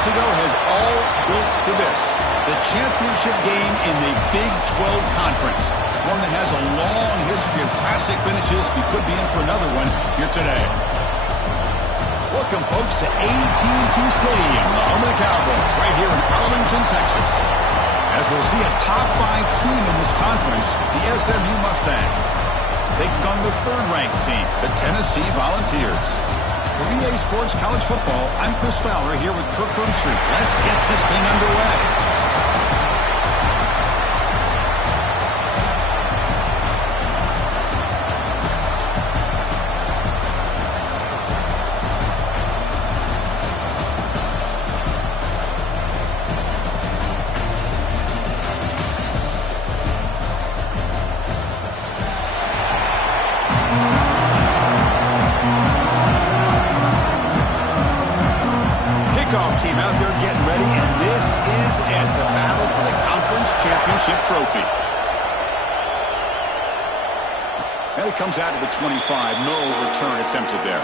months ago has all built to this. The championship game in the Big 12 Conference. One that has a long history of classic finishes. We could be in for another one here today. Welcome, folks, to AT&T Stadium, the home of the Cowboys, right here in Arlington, Texas. As we'll see a top 5 team in this conference, the SMU Mustangs, taking on the third-ranked team, the Tennessee Volunteers. For EA Sports College Football, I'm Chris Fowler here with Kirk Herbstreit. Let's get this thing underway. Team out there getting ready, and this is it, the battle for the conference championship trophy. And it comes out of the 25. No return attempted there.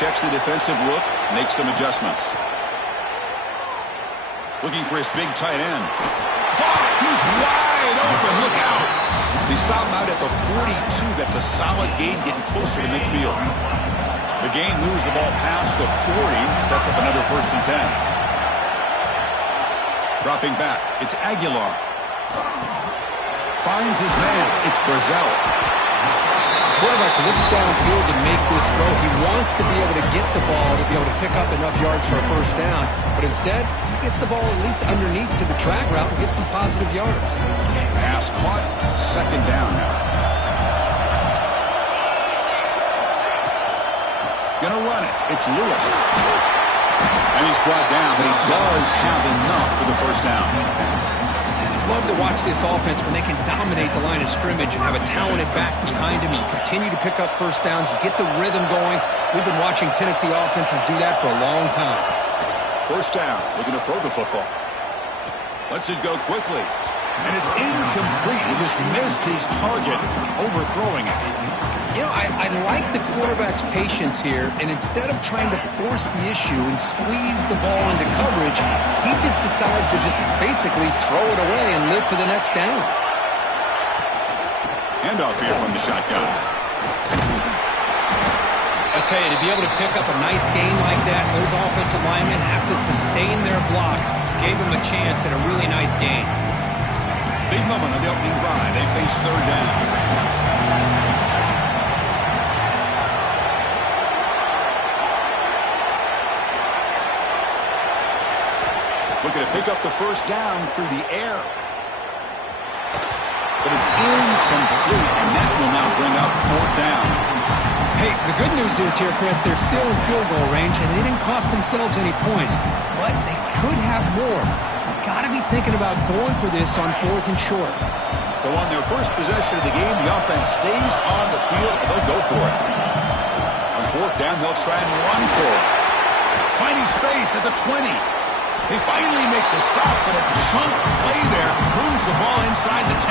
Checks the defensive look, makes some adjustments. Looking for his big tight end. Oh, he's wide open. Look out. They stop him out at the 42. That's a solid gain, getting closer to midfield. The game moves the ball past the 40. Sets up another 1st and 10. Dropping back. It's Aguilar. Finds his man. It's Brazzell. Quarterback looks downfield to make this throw. He wants to be able to get the ball to be able to pick up enough yards for a 1st down. But instead, he gets the ball at least underneath to the drag route and gets some positive yards. Pass caught. 2nd down now. Gonna run it. It's Lewis. And he's brought down, but he does have enough for the 1st down. Love to watch this offense when they can dominate the line of scrimmage and have a talented back behind him. You continue to pick up 1st downs. You get the rhythm going. We've been watching Tennessee offenses do that for a long time. 1st down. Looking to throw the football. Lets it go quickly. And it's incomplete. He just missed his target, overthrowing it. You know, I like the quarterback's patience here, and instead of trying to force the issue and squeeze the ball into coverage, he just decides to just basically throw it away and live for the next down. Handoff here from the shotgun. I tell you, to be able to pick up a nice gain like that, those offensive linemen have to sustain their blocks. Gave him a chance and a really nice gain. Big moment on the opening drive. They face 3rd down. Looking to pick up the 1st down through the air. But it's incomplete, and that will now bring up 4th down. Hey, the good news is here, Chris, they're still in field goal range, and they didn't cost themselves any points. But they could have more. You've got to be thinking about going for this on 4th and short. So on their first possession of the game, the offense stays on the field, and they'll go for it. On 4th down, they'll try and run for it. Finding space at the 20. They finally make the stop, but a chunk play there moves the ball inside the 10.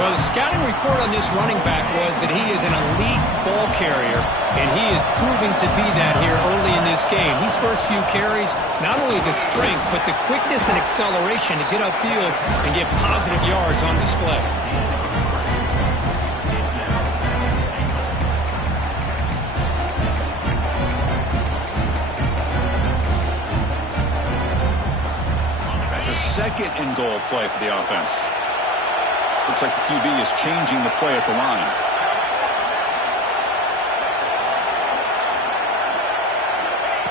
Well, the scouting report on this running back was that he is an elite ball carrier, and he is proving to be that here early in this game. These first few carries, not only the strength, but the quickness and acceleration to get upfield and get positive yards on display. That's a 2nd and goal play for the offense. Looks like the QB is changing the play at the line.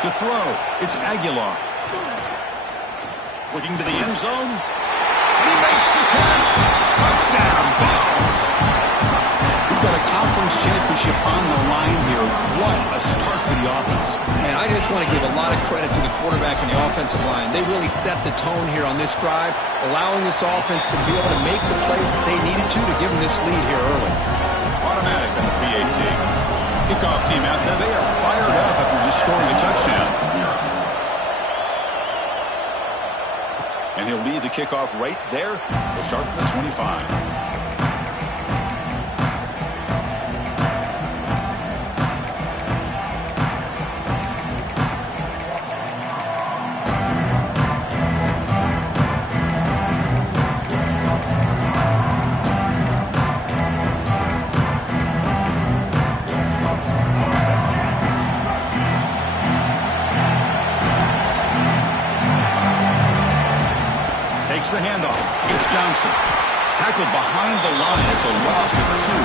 To throw, it's Aguilar. Looking to the end zone. And he makes the catch. Touchdown, Vols. We've got a conference championship on the line here. What a start for the offense. Man, I just want to give a lot of credit to the quarterback and the offensive line. They really set the tone here on this drive, allowing this offense to be able to make the plays that they needed to give them this lead here early. Automatic on the PAT. Kickoff team out there. They are fired up after just scoring a touchdown. And he'll lead the kickoff right there. He'll start at the 25. The handoff. It's Johnson. Tackled behind the line. It's a loss of 2.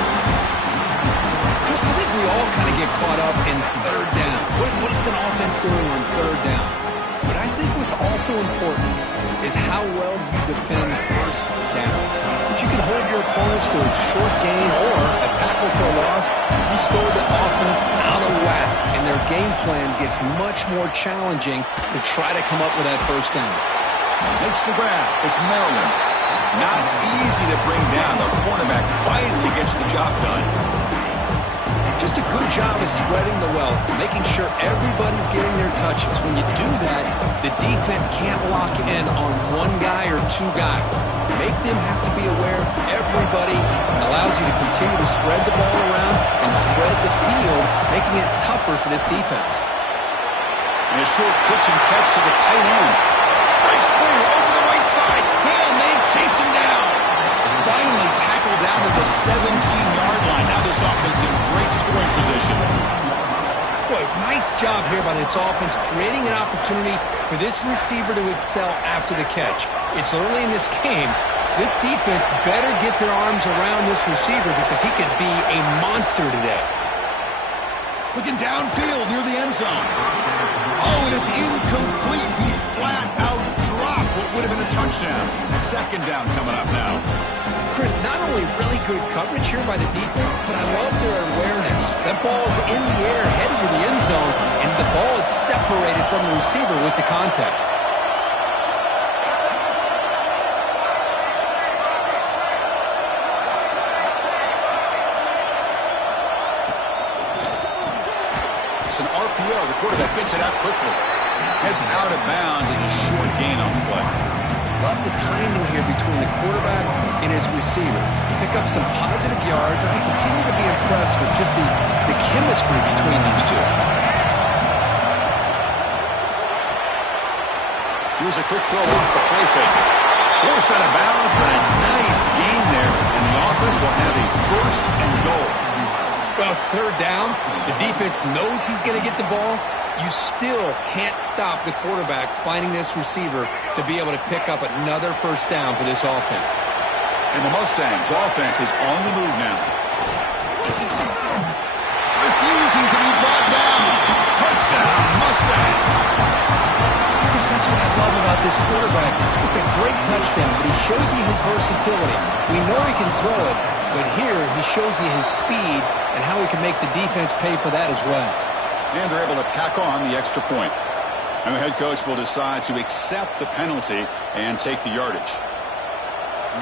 Chris, I think we all kind of get caught up in third down. What is an offense doing on third down? But I think what's also important is how well you defend first down. If you can hold your opponents to a short gain or a tackle for a loss, you throw the offense out of whack, and their game plan gets much more challenging to try to come up with that first down. Makes the grab. It's Maryland. Not easy to bring down. The cornerback finally gets the job done. Just a good job of spreading the wealth, making sure everybody's getting their touches. When you do that, the defense can't lock in on one guy or 2 guys. Make them have to be aware of everybody. It allows you to continue to spread the ball around and spread the field, making it tougher for this defense. And a short pitch and catch to the tight end. Breaks clear over the right side. Can they chase him down? Finally tackled down to the 17-yard line. Now this offense in great scoring position. Boy, nice job here by this offense, creating an opportunity for this receiver to excel after the catch. It's early in this game, so this defense better get their arms around this receiver because he could be a monster today. Looking downfield near the end zone. Oh, and it's incomplete. He flat out dropped what would have been a touchdown. Second down coming up now. Chris, not only really good coverage here by the defense, but I love their awareness. That ball's in the air, headed to the end zone, and the ball is separated from the receiver with the contact. It's an RPO. The quarterback gets it out quickly. Heads out of bounds as a short gain on the play. Love the timing here between the quarterback and his receiver. Pick up some positive yards. I continue to be impressed with just the chemistry between these two. Here's a quick throw off the play fake. Forced out of bounds, but a nice gain there. And the offense will have a first and goal. Well, it's third down. The defense knows he's going to get the ball. You still can't stop the quarterback finding this receiver to be able to pick up another first down for this offense. And the Mustangs offense is on the move now. Refusing to be brought down. Touchdown, Mustangs. Because that's what I love about this quarterback. It's a great touchdown, but he shows you his versatility. We know he can throw it, but here he shows you his speed and how he can make the defense pay for that as well. And they're able to tack on the extra point. And the head coach will decide to accept the penalty and take the yardage.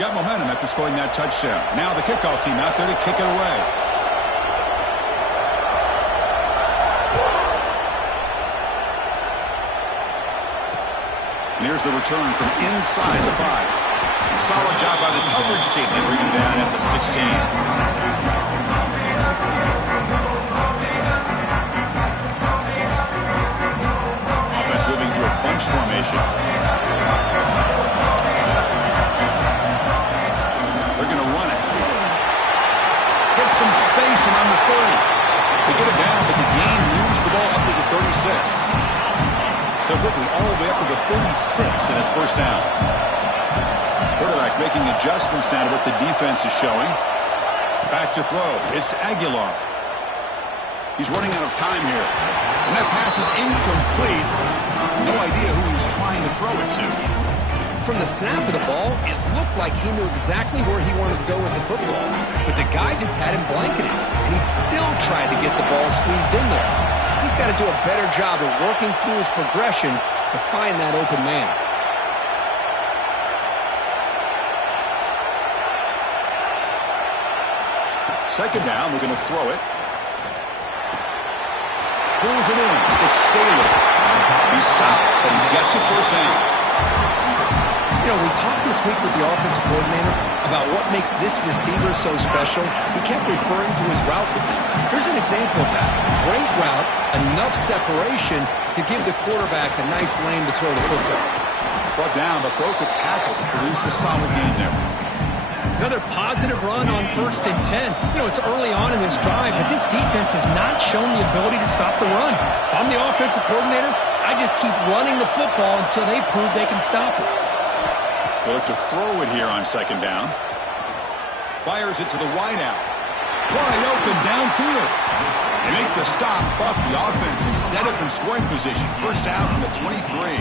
Got momentum after scoring that touchdown. Now the kickoff team out there to kick it away. And here's the return from inside the 5. Solid job by the coverage team. They bring him down at the 16. Moving to a bunch formation. They're going to run it. Get some space around the 30. They get it down, but the gain moves the ball up to the 36. So quickly, all the way up to the 36, and it's first down. Quarterback making adjustments down to what the defense is showing. Back to throw. It's Aguilar. He's running out of time here. And that pass is incomplete. No idea who he's trying to throw it to. From the snap of the ball, it looked like he knew exactly where he wanted to go with the football. But the guy just had him blanketed, and he still tried to get the ball squeezed in there. He's got to do a better job of working through his progressions to find that open man. Second down, we're going to throw it. Pulls it in. It's Staley. He stopped, but he gets a first down. You know, we talked this week with the offensive coordinator about what makes this receiver so special. He kept referring to his route with him. Here's an example of that. Great route, enough separation to give the quarterback a nice lane to throw the football. Brought down, but broke a tackle to produce a solid gain there. Another positive run on 1st and 10. You know, it's early on in this drive, but this defense has not shown the ability to stop the run. If I'm the offensive coordinator, I just keep running the football until they prove they can stop it. They look to throw it here on second down. Fires it to the wideout. Wide open downfield. They make the stop, but the offense is set up in scoring position. First down from the 23.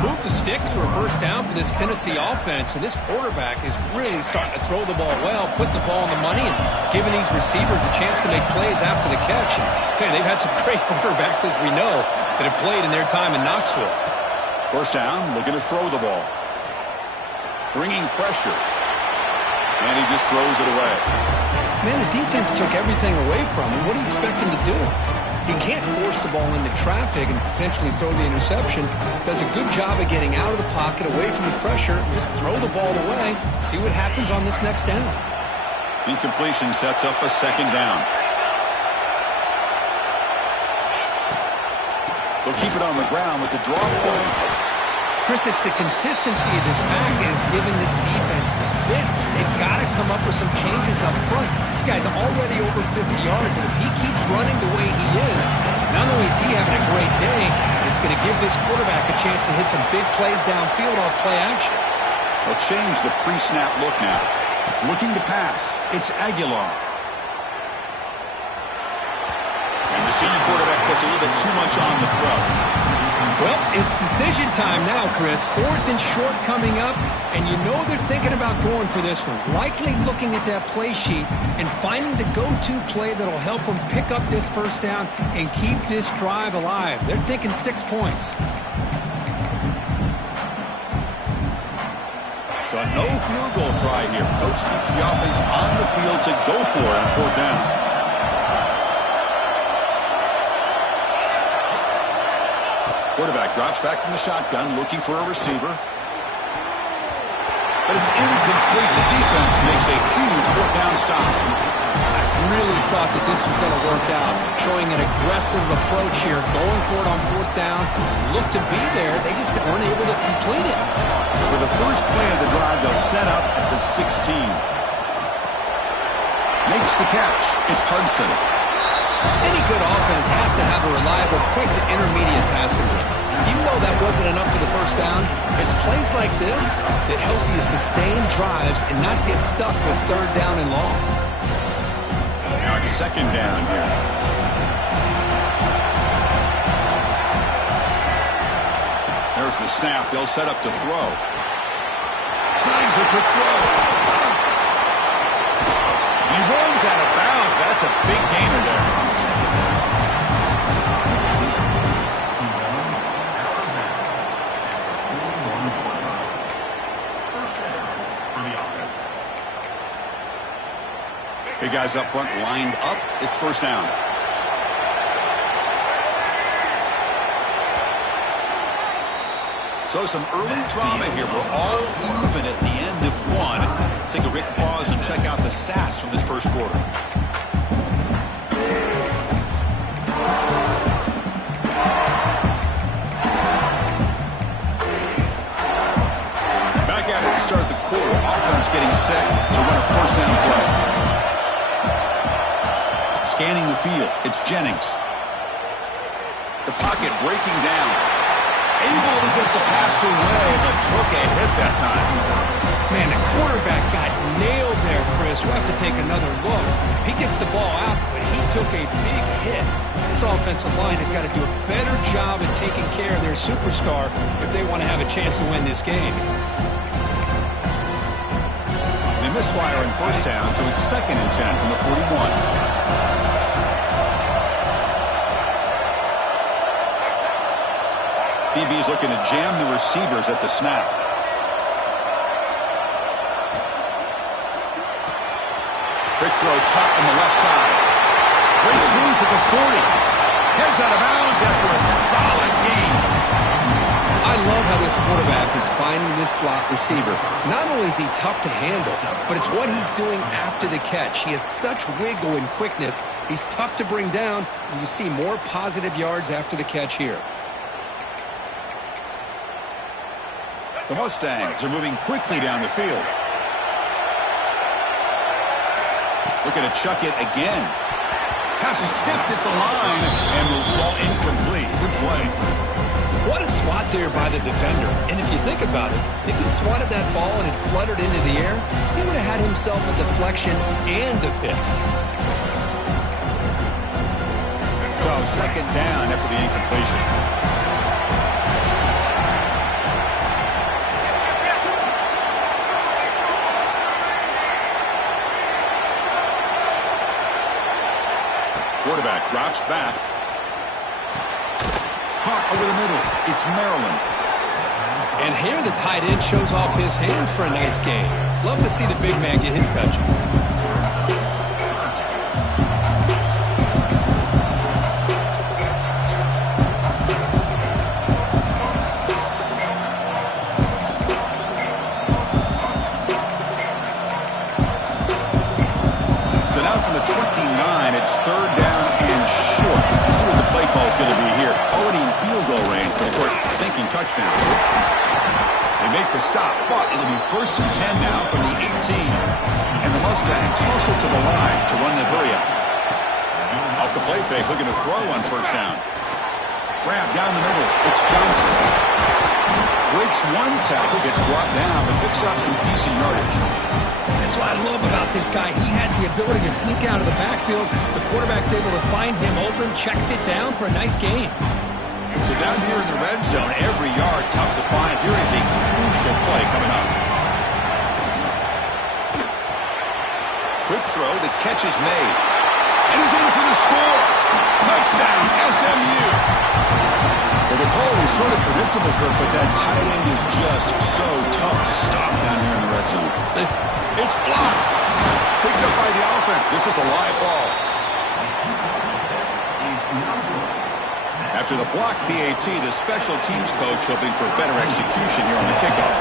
Move the sticks for a first down for this Tennessee offense, and this quarterback is really starting to throw the ball well, putting the ball on the money, and giving these receivers a chance to make plays after the catch. And I tell you, they've had some great quarterbacks, as we know, that have played in their time in Knoxville. First down, looking to throw the ball. Bringing pressure. And he just throws it away. Man, the defense took everything away from him. What do you expect him to do? He can't force the ball into traffic and potentially throw the interception. Does a good job of getting out of the pocket, away from the pressure, just throw the ball away, see what happens on this next down. Incompletion sets up a second down. They'll keep it on the ground with the draw play. Chris, it's the consistency of this pack is giving this defense the fits. They've got to come up with some changes up front. This guy's already over 50 yards, and if he keeps running the way he is, not only is he having a great day, it's going to give this quarterback a chance to hit some big plays downfield off play action. They'll change the pre-snap look now. Looking to pass. It's Aguilar. And the senior quarterback puts a little bit too much on the throw. Well, it's decision time now, Chris. 4th and short coming up, and you know they're thinking about going for this one. Likely looking at that play sheet and finding the go-to play that'll help them pick up this first down and keep this drive alive. They're thinking 6 points. So no field goal try here. Coach keeps the offense on the field to go for it on 4th down. Quarterback drops back from the shotgun, looking for a receiver. But it's incomplete. The defense makes a huge 4th down stop. I really thought that this was going to work out, showing an aggressive approach here, going for it on 4th down. Looked to be there. They just weren't able to complete it. For the first play of the drive, they'll set up at the 16. Makes the catch. It's Hudson. Any good offense has to have a reliable, quick to intermediate passing game. Even though that wasn't enough for the first down, it's plays like this that help you sustain drives and not get stuck with 3rd down and long. Now it's 2nd down here. There's the snap. They'll set up to throw. Signs a quick throw. He runs out of bounds. That's a big gainer there. Big guys up front lined up. It's first down. So some early drama here. We're all even at the end of one. Let's take a quick pause and check out the stats from this first quarter. Back at it to start the quarter. Offense getting set to run a first down play. Scanning the field. It's Jennings. The pocket breaking down. able to get the pass away, but took a hit that time. Man, the quarterback got nailed there, Chris. We'll have to take another look. He gets the ball out, but he took a big hit. This offensive line has got to do a better job at taking care of their superstar if they want to have a chance to win this game. They misfire in first down, so it's 2nd and 10 from the 41. DB's looking to jam the receivers at the snap. Quick throw caught on the left side. Great swings at the 40. Heads out of bounds after a solid gain. I love how this quarterback is finding this slot receiver. Not only is he tough to handle, but it's what he's doing after the catch. He has such wiggle and quickness. He's tough to bring down, and you see more positive yards after the catch here. The Mustangs are moving quickly down the field. Looking to chuck it again. Pass is tipped at the line and will fall incomplete. Good play. What a swat there by the defender. And if you think about it, if he swatted that ball and it fluttered into the air, he would have had himself a deflection and a pick. So 2nd down after the incompletion. Quarterback drops back. Caught over the middle. It's Maryland. And here the tight end shows off his hands for a nice game. Love to see the big man get his touches. So now from the 29, it's 3rd down and short. Let's see what the play call is going to be here. Already in field goal range, but of course thinking touchdown. They make the stop, but it'll be 1st and 10 now from the 18. And the Mustangs toss it to the line to run the hurry up. Off the play fake, looking to throw on 1st down. Grab down the middle. It's Johnson. Breaks one tackle, gets brought down, but picks up some decent yardage. That's what I love about this guy. He has the ability to sneak out of the backfield. The quarterback's able to find him open, checks it down for a nice gain. So down here in the red zone, every yard tough to find. Here is a crucial play coming up. Quick throw, the catch is made. And he's in for the score. Touchdown, SMU. Well, the call was sort of predictable, Kirk, but that tight end is just so tough to stop down here in the red zone. It's blocked. Picked up by the offense. This is a live ball. After the block PAT, the special teams coach hoping for better execution here on the kickoff.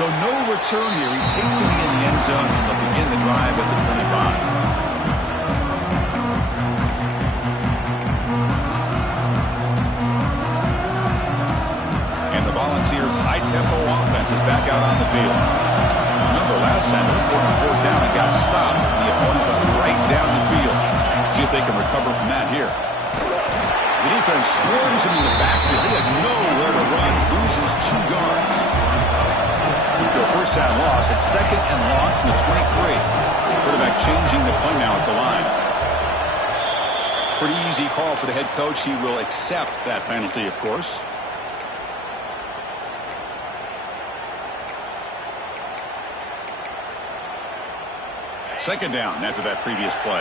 So no return here. He takes it in the end zone, and they'll begin the drive at the 25. Volunteers' high-tempo offense is back out on the field. Remember, last time they were 4th down and got stopped. The opponent went right down the field. See if they can recover from that here. The defense swarms him in the backfield. He had nowhere to run. Loses 2 yards. After a 1st down loss, it's 2nd and long from the 23. Quarterback changing the play now at the line. Pretty easy call for the head coach. He will accept that penalty, of course. Second down after that previous play.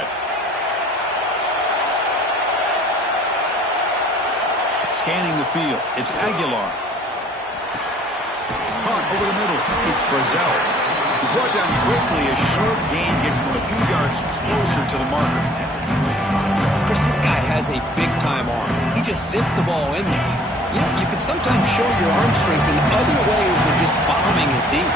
Scanning the field. It's Aguilar. Caught over the middle. It's Brazel. He's brought down quickly. A short gain gets them a few yards closer to the marker. Chris, this guy has a big-time arm. He just zipped the ball in there. You know, you can sometimes show your arm strength in other ways than just bombing it deep.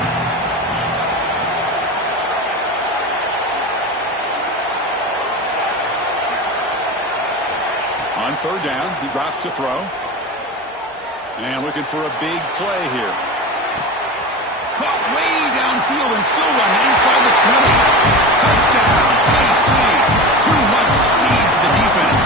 On 3rd down, he drops to throw. And looking for a big play here. caught way downfield and still running inside the 20. Touchdown, Tennessee. Too much speed for the defense.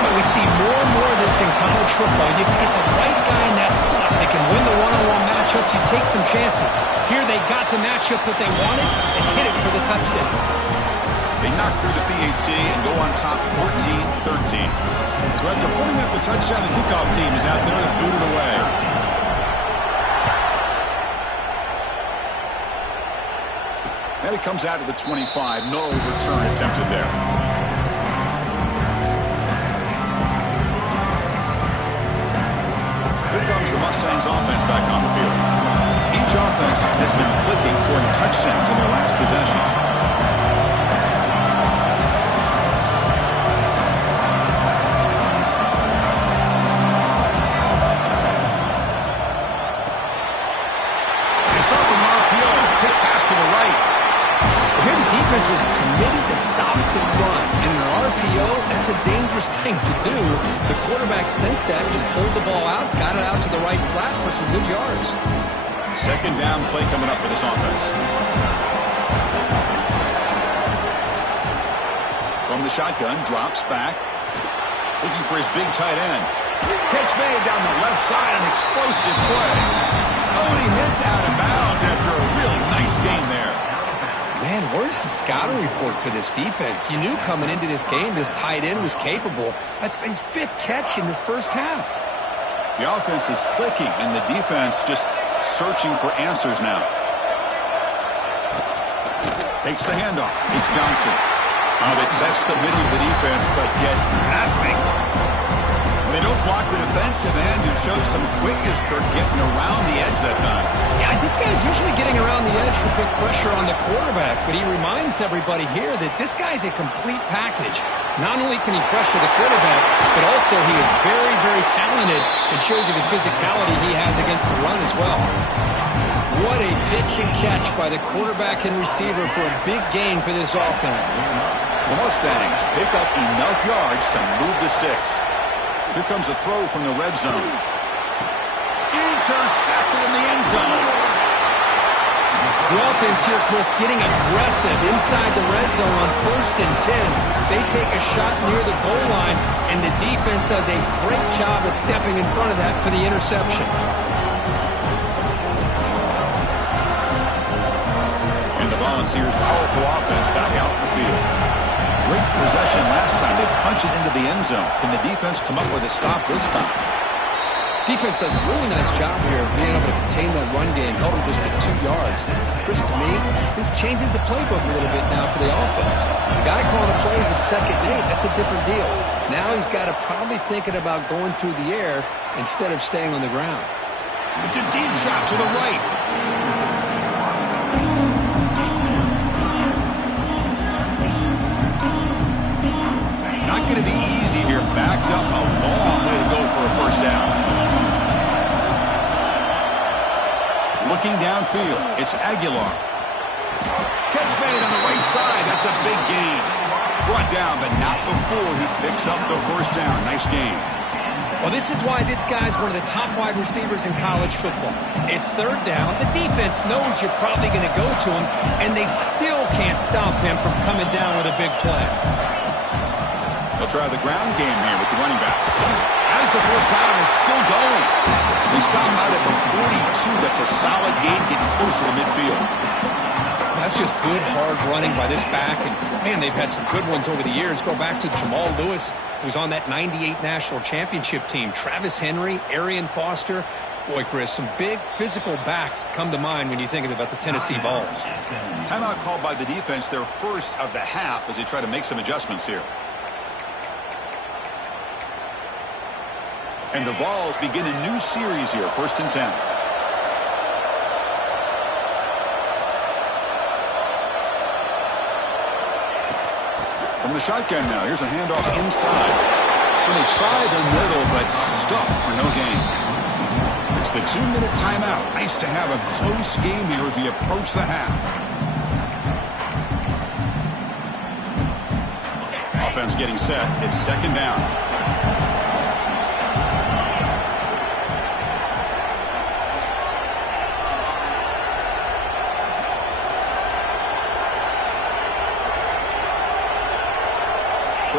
Boy, we see more and more of this in college football. If you get the right guy in that slot that can win the one-on-one matchups, you take some chances. Here they got the matchup that they wanted and hit it for the touchdown. They knock through the PAT and go on top 14-13. So after putting up the touchdown, the kickoff team is out there to boot it away. And it comes out to the 25. No return attempted there. Here comes the Mustangs offense back on the field. Each offense has been clicking, scoring touchdowns in their last possessions. To the right. Here the defense was committed to stop the run. And in an RPO, that's a dangerous thing to do. The quarterback sensed that, just pulled the ball out, got it out to the right flat for some good yards. Second down play coming up for this offense. From the shotgun, drops back. Looking for his big tight end. Catch made down the left side, an explosive play. Oh, and he hits out of bounds after a really nice game there. Man, where's the scouting report for this defense? You knew coming into this game this tight end was capable. That's his 5th catch in this first half. The offense is clicking, and the defense just searching for answers now. Takes the handoff. It's Johnson. They test the middle of the defense, but get nothing. They don't block the defensive end, who shows some quickness, Kirk, getting around the edge that time. Yeah, this guy's usually getting around the edge to put pressure on the quarterback, but he reminds everybody here that this guy's a complete package. Not only can he pressure the quarterback, but also he is very, very talented and shows you the physicality he has against the run as well. What a pitch and catch by the quarterback and receiver for a big gain for this offense. The Mustangs pick up enough yards to move the sticks. Here comes a throw from the red zone. Intercepted in the end zone. The offense here, Chris, getting aggressive inside the red zone on 1st and 10. They take a shot near the goal line, and the defense does a great job of stepping in front of that for the interception. And the Volunteers' powerful offense back out in the field. Great possession last time. They punch it into the end zone. Can the defense come up with a stop this time? Defense does a really nice job here of being able to contain that run game, held him just at 2 yards. Chris, to me, this changes the playbook a little bit now for the offense. The guy calling the plays at 2nd and 8, that's a different deal. Now he's got to probably thinking about going through the air instead of staying on the ground. It's a deep shot to the right. Not going to be easy here. Backed up a long way to go for a first down. Looking downfield, it's Aguilar. Catch made on the right side. That's a big gain. Brought down, but not before he picks up the first down. Nice game. Well, this is why this guy's one of the top wide receivers in college football. It's 3rd down. The defense knows you're probably going to go to him, and they still can't stop him from coming down with a big play. They'll try the ground game here with the running back. As the first down is still going. They stop him out at the 42. That's a solid gain, getting closer to midfield. That's just good, hard running by this back. And, man, they've had some good ones over the years. Go back to Jamal Lewis, who's on that 98 national championship team. Travis Henry, Arian Foster. Boy, Chris, some big physical backs come to mind when you think about the Tennessee Vols. Timeout called by the defense, their first of the half, as they try to make some adjustments here. And the Vols begin a new series here, 1st and 10. From the shotgun now, here's a handoff inside. Well, they try the middle, but stuck for no gain. It's the 2-minute timeout. Nice to have a close game here as we approach the half. Offense getting set. It's 2nd down.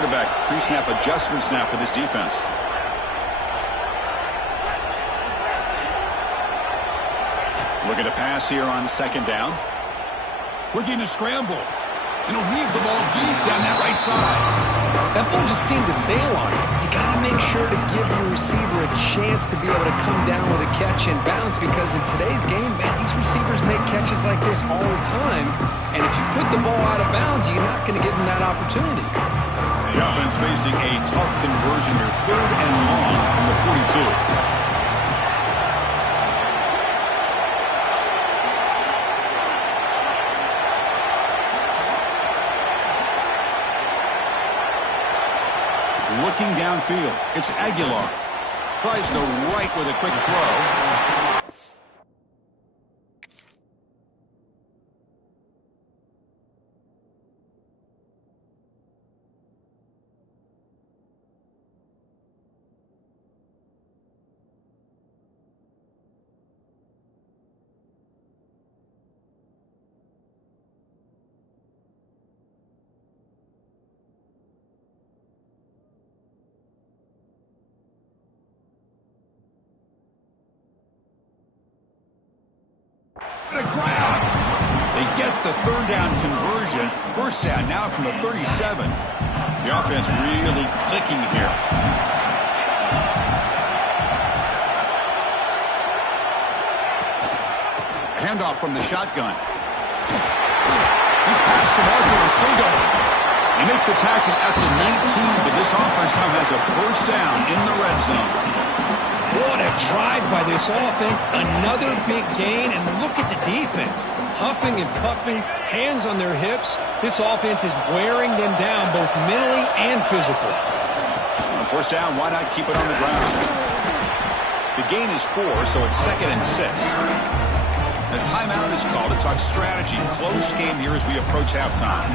quarterback. Pre-snap adjustments now for this defense. Looking to pass here on second down. Looking to scramble. And he'll leave the ball deep down that right side. That ball just seemed to sail on it. You got to make sure to give your receiver a chance to be able to come down with a catch and bounce, because in today's game, man, these receivers make catches like this all the time. And if you put the ball out of bounds, you're not going to give them that opportunity. The offense facing a tough conversion here. 3rd and long from the 42. Looking downfield, it's Aguilar. Tries the right with a quick throw. The ground. They get the 3rd down conversion. 1st down now from the 37. The offense really clicking here. Handoff from the shotgun. He's past the marker and still going. They make the tackle at the 19, but this offense now has a 1st down in the red zone. What a drive by this offense. Another big gain, and look at the defense. Huffing and puffing, hands on their hips. This offense is wearing them down both mentally and physically. On 1st down, why not keep it on the ground? The gain is 4, so it's 2nd and 6. The timeout is called to talk strategy. Close game here as we approach halftime.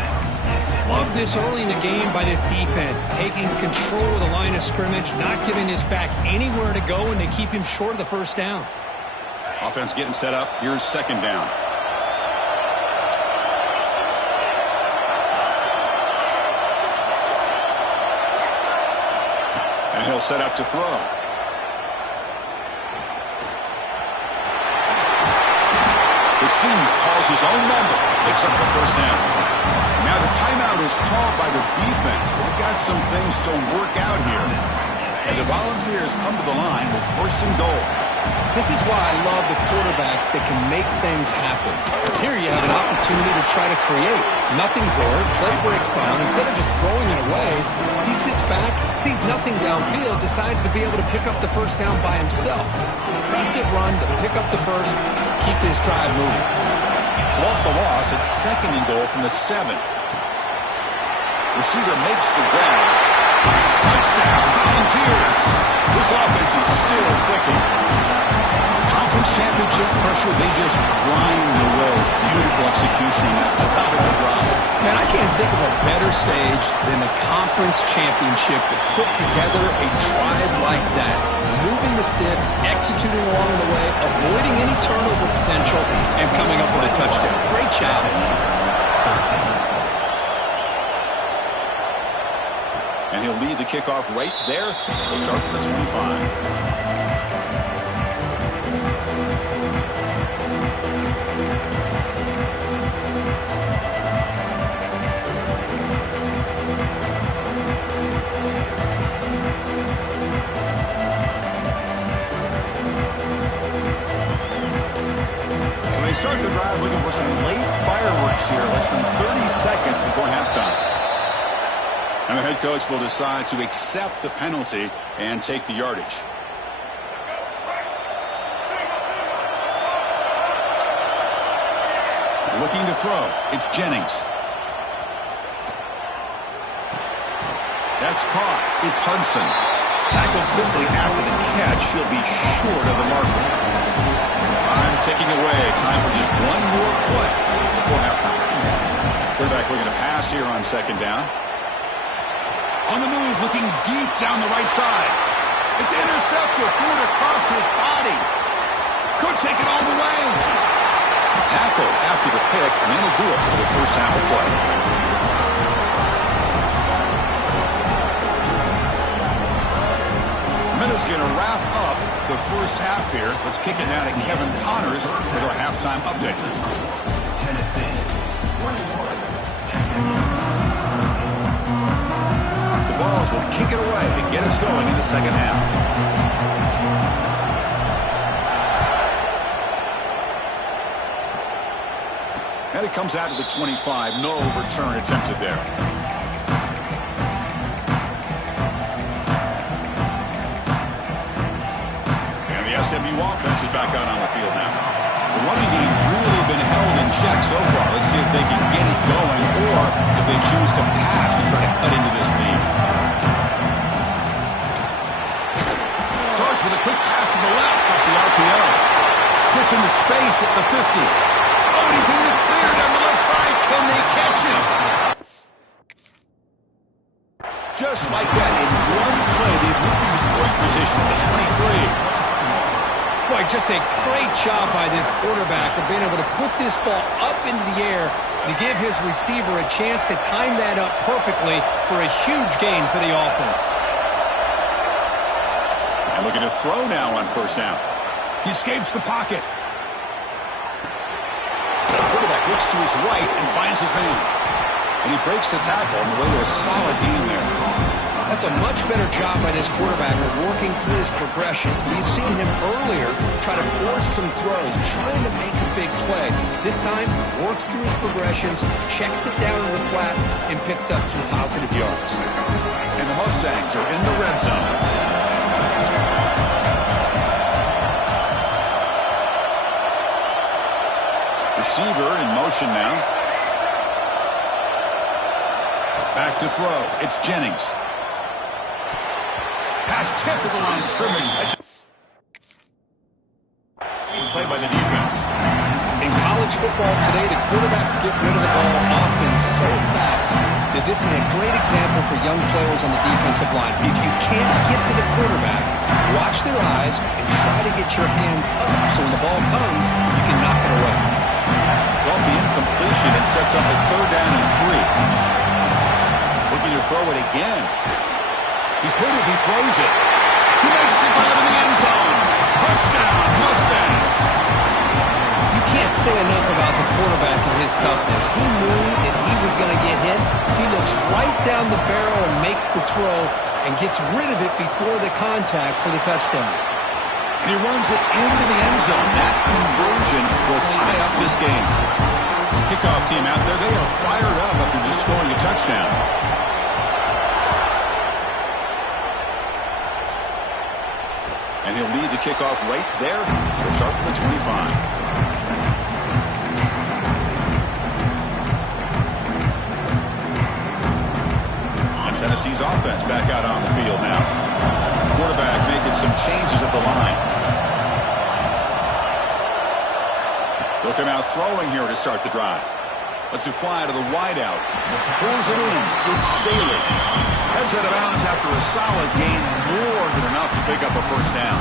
Love this early in the game by this defense, taking control of the line of scrimmage, not giving this back anywhere to go, and they keep him short of the 1st down. Offense getting set up. Here's 2nd down. And he'll set up to throw. The senior calls his own number, picks up the 1st down. Now the timeout is called by the defense. They've got some things to work out here. And the Volunteers come to the line with 1st and goal. This is why I love the quarterbacks that can make things happen. Here you have an opportunity to try to create. Nothing's there. Play breaks down. Instead of just throwing it away, he sits back, sees nothing downfield, decides to be able to pick up the 1st down by himself. Impressive run to pick up the 1st, keep this drive moving. So off the loss, it's 2nd and goal from the 7. Receiver makes the grab. Touchdown, Volunteers. This offense is still clicking. Conference championship pressure, they just grind away. Beautiful execution on that. Another good drive. Man, I can't think of a better stage than the conference championship to put together a drive like that. Moving the sticks, executing along the way, avoiding any turnover potential, and coming up with a touchdown. Great job. And he'll lead the kickoff right there. He'll start with the 25. They start the drive looking for some late fireworks here, less than 30 seconds before halftime. And the head coach will decide to accept the penalty and take the yardage. Looking to throw. It's Jennings. That's caught. It's Hudson. Tackled quickly after the catch. He'll be short of the marker. Time ticking away. Time for just one more play before halftime. Quarterback looking to pass here on 2nd down. On the move, looking deep down the right side. It's intercepted. Threw it across his body. Could take it all the way. Tackle after the pick, and that'll do it for the first half of play. That's going to wrap up the first half here. Let's kick it now to Kevin Connors with our halftime update. The Vols will kick it away to get us going in the second half. And it comes out to the 25. No return attempted there. And the SMU offense is back out on the field now. The running game's really been held in check so far. Let's see if they can get it going or if they choose to pass and try to cut into this lead. Starts with a quick pass to the left off the RPO. Gets into space at the 50. Oh, and he's in the clear down the left side. Can they catch him? Just like that, in one play, they've moved into scoring position at the 23. Boy, just a great job by this quarterback of being able to put this ball up into the air to give his receiver a chance to time that up perfectly for a huge gain for the offense. And looking to throw now on first down. He escapes the pocket. The quarterback looks to his right and finds his man. And he breaks the tackle on the way to a solid gain there. That's a much better job by this quarterback of working through his progressions. We've seen him earlier try to force some throws, trying to make a big play. This time, works through his progressions, checks it down to the flat, and picks up some positive yards. And the Mustangs are in the red zone. Receiver in motion now. Back to throw. It's Jennings. Pass tip to the line of scrimmage. Play by the defense. In college football today, the quarterbacks get rid of the ball often so fast that this is a great example for young players on the defensive line. If you can't get to the quarterback, watch their eyes and try to get your hands up so when the ball comes, you can knock it away. Off the incompletion, it sets up a 3rd down and 3. Looking to throw it again. He's hit as he throws it. He makes the grab in the end zone. Touchdown, Mustangs. You can't say enough about the quarterback and his toughness. He knew that he was going to get hit. He looks right down the barrel and makes the throw and gets rid of it before the contact for the touchdown. And he runs it into the end zone. That conversion will tie up this game. Kickoff team out there, they are fired up after just scoring a touchdown. And he'll lead the kickoff right there. He'll start from the 25. And Tennessee's offense back out on the field now. Quarterback making some changes at the line. They'll come out throwing here to start the drive. Lets it fly to the wideout. Pulls it in. It's Staley. Heads out of bounds after a solid gain. More than enough to pick up a first down.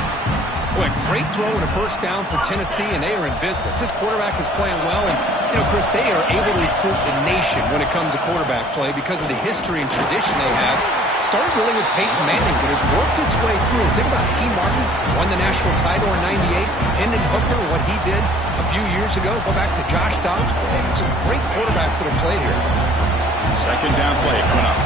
Boy, great throw and a first down for Tennessee, and they are in business. This quarterback is playing well, and, you know, Chris, they are able to recruit the nation when it comes to quarterback play because of the history and tradition they have. Started really with Peyton Manning, but has worked its way through. Think about T. Martin, won the national title in '98. Hendon Hooker, what he did a few years ago. Go back to Josh Dobbs. Boy, they had some great quarterbacks that have played here. Second down play coming up.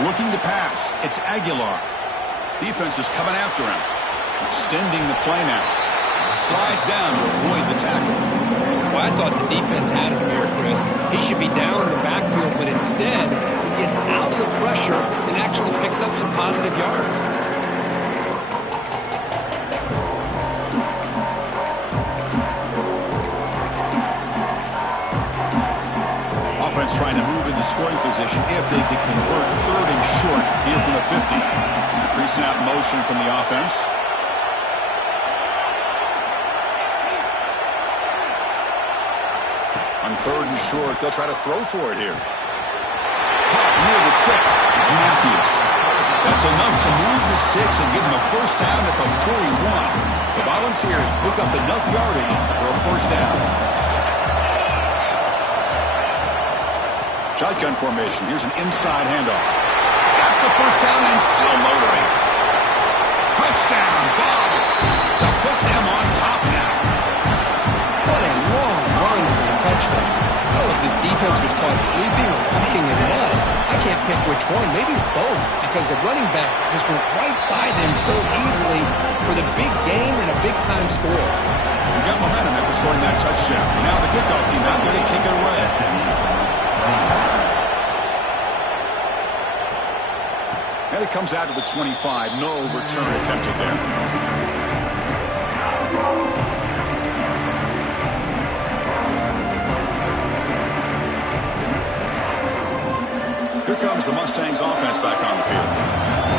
Looking to pass. It's Aguilar. Defense is coming after him. Extending the play now. Slides down to avoid the tackle. Well, I thought the defense had him here, Chris. He should be down in the backfield, but instead, he gets out of the pressure and actually picks up some positive yards. Offense trying to move into scoring position if they could convert 3rd and short here from the 50. Pre-snap motion from the offense. On 3rd and short, they'll try to throw for it here. Near the sticks, it's Matthews. That's enough to move the sticks and give them a first down at the 41. The Volunteers pick up enough yardage for a first down. Shotgun formation. Here's an inside handoff. Got the first down and still motoring. Touchdown, Vols, to put them on top now. What a long run for the touchdown. Oh, if this defense was caught sleeping or walking in mud, I can't pick which one. Maybe it's both, because the running back just went right by them so easily for the big game and a big-time score. We got momentum after scoring that touchdown. Now the kickoff team out there to kick it away. And it comes out to the 25. No return attempted there. Here comes the Mustangs offense back on the field.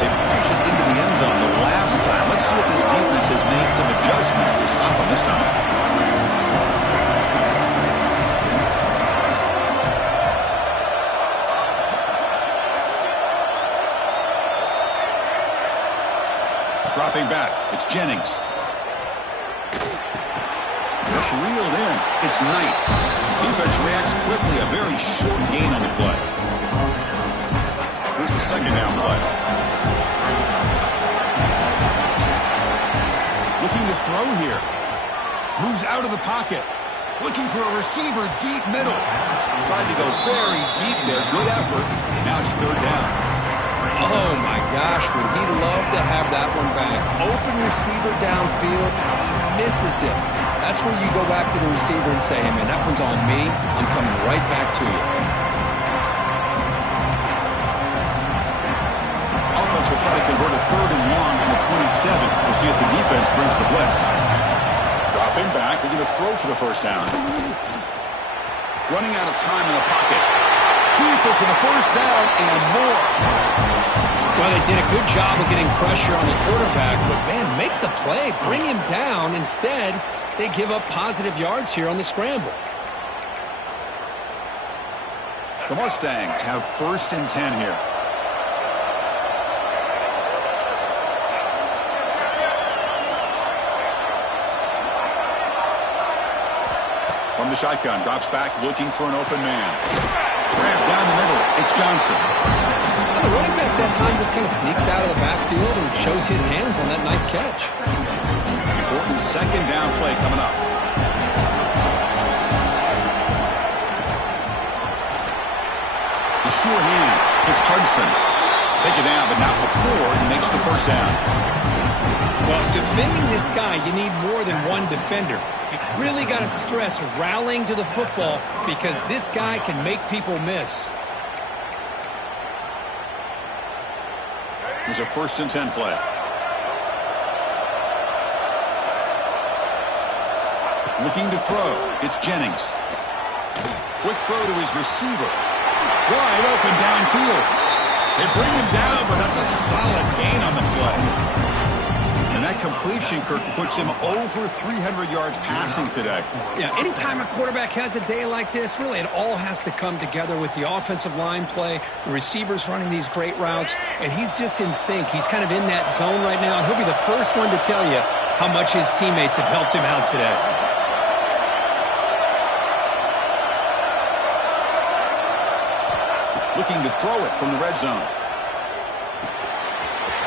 They punched it into the end zone the last time. Let's see if this defense has made some adjustments to stop them this time. Dropping back, it's Jennings. That's reeled in. It's Knight. Defense reacts quickly. A very short gain on the play. Here's the second down play. Looking to throw here. Moves out of the pocket. Looking for a receiver deep middle. Tried to go very deep there. Good effort. Now it's third down. Oh, my gosh, would he love to have that one back. Open receiver downfield, he misses it. That's where you go back to the receiver and say, hey, man, that one's on me. I'm coming right back to you. Offense will try to convert a third and long from the 27. We'll see if the defense brings the blitz. Dropping back, they're going to throw for the first down. Running out of time in the pocket. Keeper for the first down and more. Well, they did a good job of getting pressure on the quarterback, but, man, make the play. Bring him down. Instead, they give up positive yards here on the scramble. The Mustangs have first and 10 here. From the shotgun, drops back, looking for an open man. Grab down the middle. It's Johnson. Well, the running back that time just kind of sneaks out of the backfield and shows his hands on that nice catch. Important second down play coming up. The sure hands. It's Hudson. Take it down, but not before he makes the first down. Well, defending this guy, you need more than one defender. You really got to stress rallying to the football because this guy can make people miss. Here's a first and 10 play. Looking to throw. It's Jennings. Quick throw to his receiver. Wide open downfield. They bring him down, but that's a solid gain on the play. And that completion, Kirk, puts him over 300 yards passing today. Yeah, anytime a quarterback has a day like this, really it all has to come together with the offensive line play, the receivers running these great routes, and he's just in sync. He's kind of in that zone right now, and he'll be the first one to tell you how much his teammates have helped him out today. Looking to throw it from the red zone.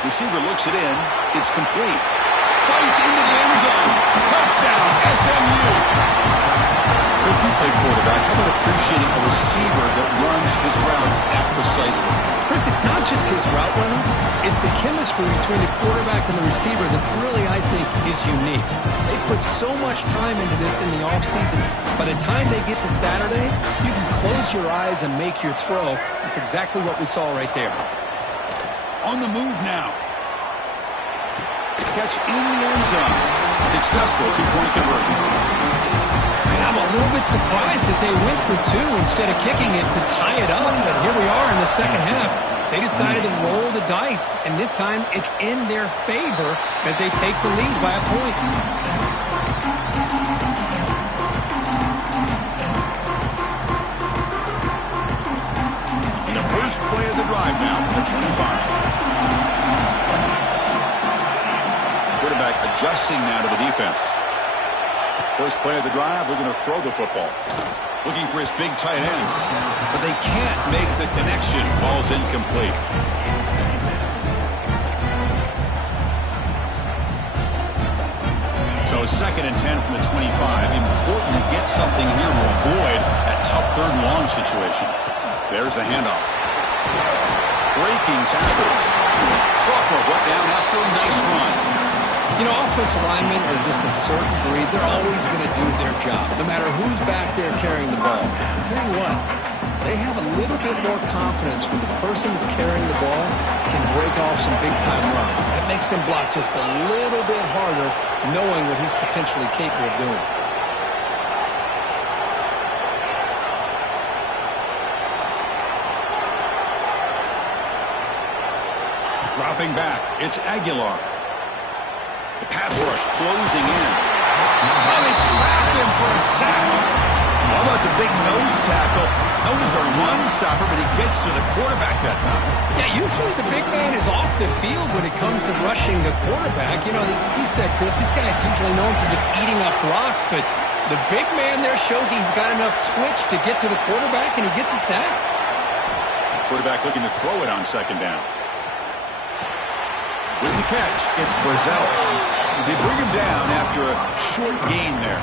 Receiver looks it in. It's complete. Fights into the end zone. Touchdown, SMU. If you play quarterback, how about appreciating a receiver that runs his routes that precisely? Chris, it's not just his route running. It's the chemistry between the quarterback and the receiver that really, I think, is unique. They put so much time into this in the offseason. By the time they get to Saturdays, you can close your eyes and make your throw. That's exactly what we saw right there. On the move now. Catch in the end zone. Successful two-point conversion. And I'm a little bit surprised that they went for two instead of kicking it to tie it up. But here we are in the second half. They decided to roll the dice, and this time it's in their favor as they take the lead by a point. And the first play of the drive now from the 25. Quarterback adjusting now to the defense. First play of the drive, they're going to throw the football. Looking for his big tight end. But they can't make the connection. Ball's incomplete. So 2nd and 10 from the 25. Important to get something here to avoid that tough 3rd and long situation. There's the handoff. Breaking tackles. Sophomore brought down after a nice run. You know, offensive linemen are just a certain breed. They're always going to do their job, no matter who's back there carrying the ball. I'll tell you what, they have a little bit more confidence when the person that's carrying the ball can break off some big-time runs. That makes them block just a little bit harder, knowing what he's potentially capable of doing. Dropping back, it's Aguilar. The pass rush closing in. Oh, they trap him for a sack. How about the big nose tackle? Known as a run stopper, but he gets to the quarterback that time. Yeah, usually the big man is off the field when it comes to rushing the quarterback. You know, you said, Chris, this guy's usually known for just eating up blocks, but the big man there shows he's got enough twitch to get to the quarterback, and he gets a sack. Quarterback looking to throw it on 2nd down. With the catch, it's Brazzell. They bring him down after a short gain there.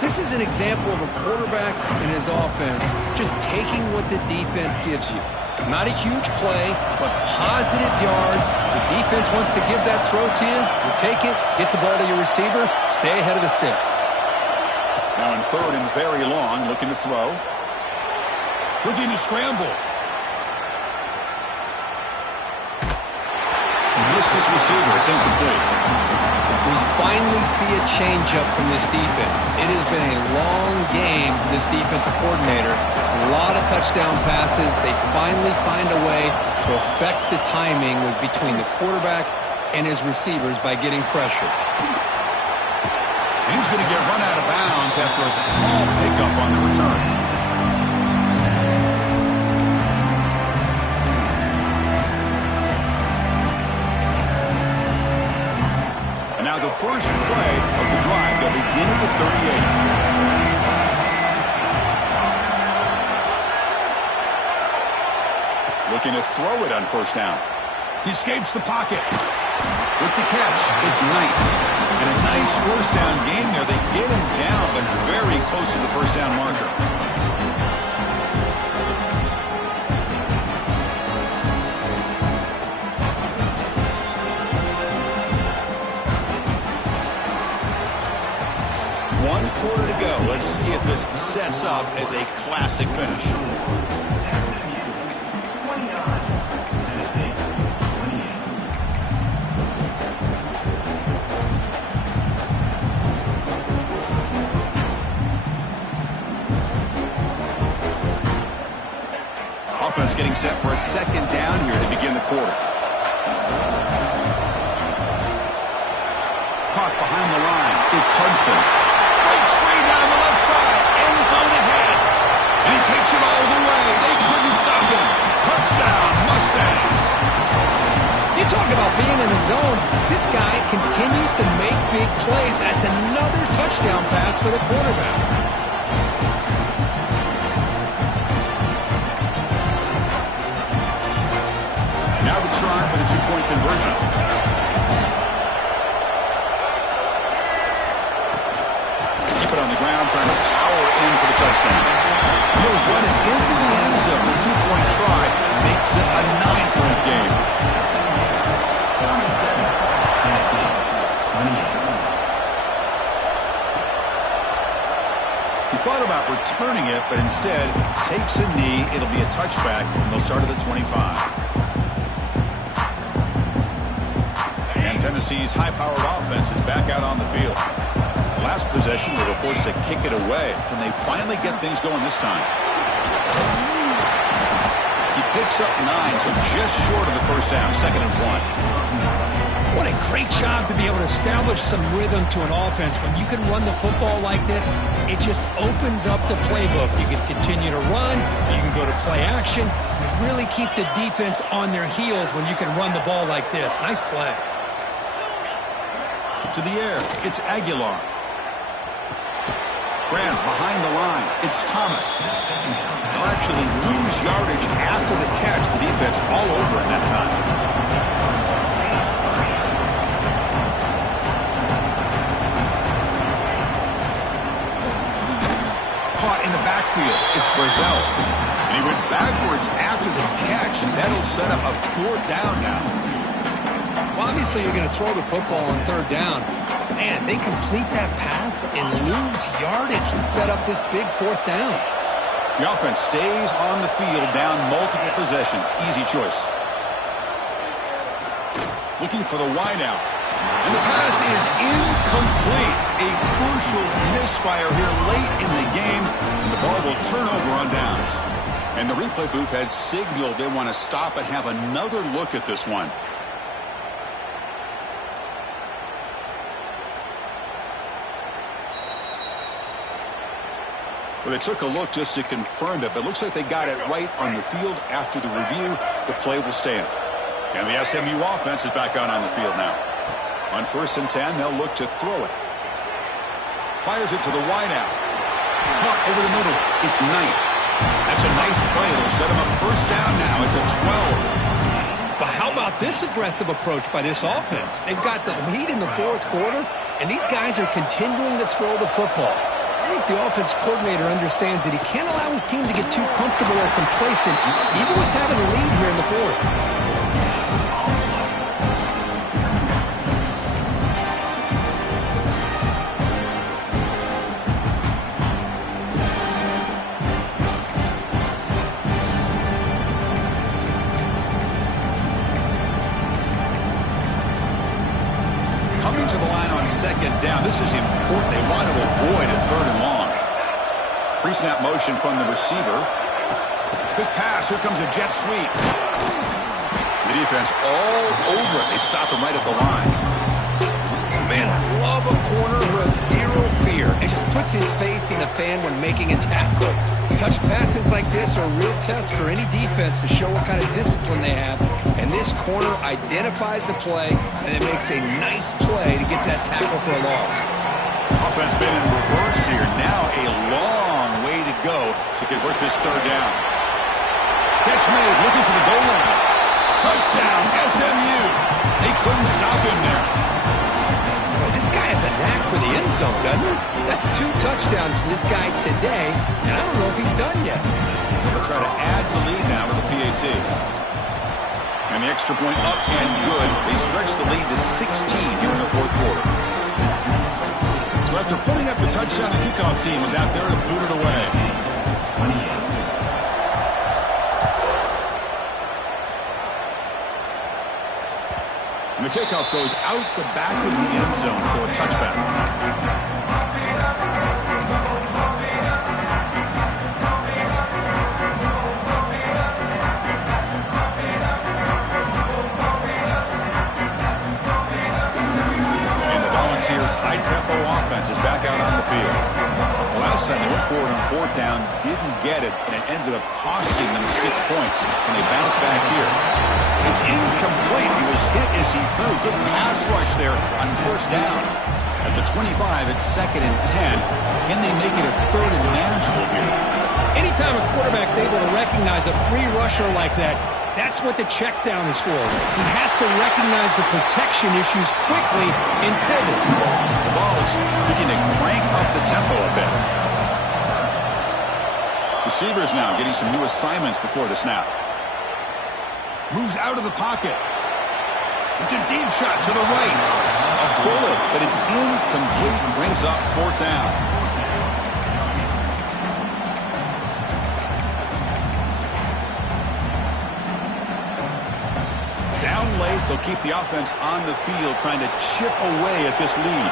This is an example of a quarterback in his offense just taking what the defense gives you. Not a huge play, but positive yards. The defense wants to give that throw to you. You take it, get the ball to your receiver, stay ahead of the sticks. Now in 3rd and very long, looking to throw. Looking to scramble. Missed his receiver. It's incomplete. We finally see a change-up from this defense. It has been a long game for this defensive coordinator. A lot of touchdown passes. They finally find a way to affect the timing between the quarterback and his receivers by getting pressure. And he's going to get run out of bounds after a small pickup on the return. The first play of the drive. They'll begin at the 38. Looking to throw it on 1st down. He escapes the pocket. With the catch, it's Knight. And a nice 1st down gain there. They get him down, but very close to the 1st down marker. Quarter to go. Let's see if this sets up as a classic finish. Offense getting set for a 2nd down here to begin the quarter. Caught behind the line. It's Hudson. Breaks free down the left side. End zone ahead. And he takes it all the way. They couldn't stop him. Touchdown, Mustangs. You talk about being in the zone. This guy continues to make big plays. That's another touchdown pass for the quarterback. Now the try for the 2-point conversion. On the ground, trying to power in for the touchdown. He'll run it into the end zone. The 2-point try makes it a 9-point game. He thought about returning it, but instead takes a knee. It'll be a touchback, and they'll start at the 25. And Tennessee's high-powered offense is back out on the field. Last possession, they were forced to kick it away. Can they finally get things going this time? He picks up 9, so just short of the 1st down, 2nd and 1. What a great job to be able to establish some rhythm to an offense. When you can run the football like this, it just opens up the playbook. You can continue to run. You can go to play action. You really keep the defense on their heels when you can run the ball like this. Nice play. To the air, it's Aguilar. Grant behind the line. It's Thomas. They'll actually lose yardage after the catch. The defense all over in that time. Caught in the backfield. It's Brazzell. And he went backwards after the catch. That'll set up a 4th down now. Well, obviously, you're going to throw the football on 3rd down. Man, they complete that pass and lose yardage to set up this big 4th down. The offense stays on the field, down multiple possessions. Easy choice. Looking for the wideout. And the pass is incomplete. A crucial misfire here late in the game. And the ball will turn over on downs. And the replay booth has signaled they want to stop and have another look at this one. Well, they took a look just to confirm that, but it looks like they got it right on the field. After the review, the play will stand. And the SMU offense is back out on the field now. On 1st and 10, they'll look to throw it. Fires it to the wideout. Caught over the middle. It's Knight. That's a nice play. It'll set him up 1st down now at the 12. But how about this aggressive approach by this offense? They've got the lead in the 4th quarter, and these guys are continuing to throw the football. I think the offense coordinator understands that he can't allow his team to get too comfortable or complacent, even with having a lead here in the 4th. Coming to the line on 2nd down. This is important. They want to avoid a 3rd and long. Pre-snap motion from the receiver. Quick pass. Here comes a jet sweep. The defense all over it. They stop him right at the line. Man, I love a corner who has zero fear and just puts his face in the fan when making a tackle. Touch passes like this are a real test for any defense to show what kind of discipline they have. And this corner identifies the play and it makes a nice play to get that tackle for a loss. Offense been in reverse here. Now a long way to go to convert this 3rd down. Catch made, looking for the goal line. Touchdown, SMU. They couldn't stop him there. Boy, this guy has a knack for the end zone, doesn't he? That's 2 touchdowns for this guy today, and I don't know if he's done yet. They'll try to add the lead now with the PAT. And the extra point up and good. They stretch the lead to 16 here in the 4th quarter. So after putting up the touchdown, the kickoff team was out there to boot it away. And the kickoff goes out the back of the end zone, so a touchback. High-tempo offense is back out on the field. The last time they went forward on 4th down, didn't get it, and it ended up costing them 6 points, and they bounced back here. It's incomplete. He was hit as he threw. Good pass rush there on 1st down. At the 25, it's 2nd and 10. Can they make it a 3rd and manageable here? Anytime a quarterback's able to recognize a free rusher like that, that's what the check down is for. He has to recognize the protection issues quickly and pivot. The ball is beginning to crank up the tempo a bit. Receivers now getting some new assignments before the snap. Moves out of the pocket. It's a deep shot to the right. A bullet, but it's incomplete and brings up 4th down. Down late, they'll keep the offense on the field trying to chip away at this lead.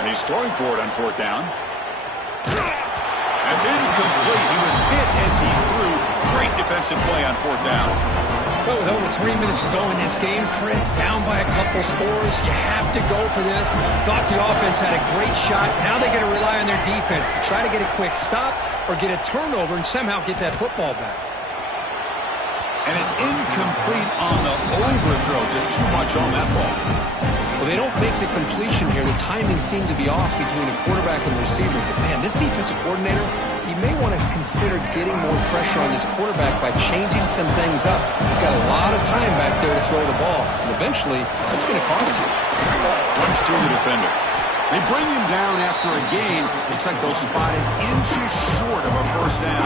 And he's throwing for it on 4th down. That's incomplete. He was hit as he threw. Great defensive play on 4th down. Well, with over 3 minutes to go in this game, Chris, down by a couple scores, you have to go for this. Thought the offense had a great shot. Now they got to rely on their defense to try to get a quick stop or get a turnover and somehow get that football back. And it's incomplete on the overthrow. Just too much on that ball. Well, they don't make the completion here. The timing seemed to be off between the quarterback and the receiver. But, man, this defensive coordinator, he may want to consider getting more pressure on this quarterback by changing some things up. You've got a lot of time back there to throw the ball. And eventually, that's going to cost you. Runs through the defender. They bring him down after a gain. Looks like they'll spot it inches short of a first down.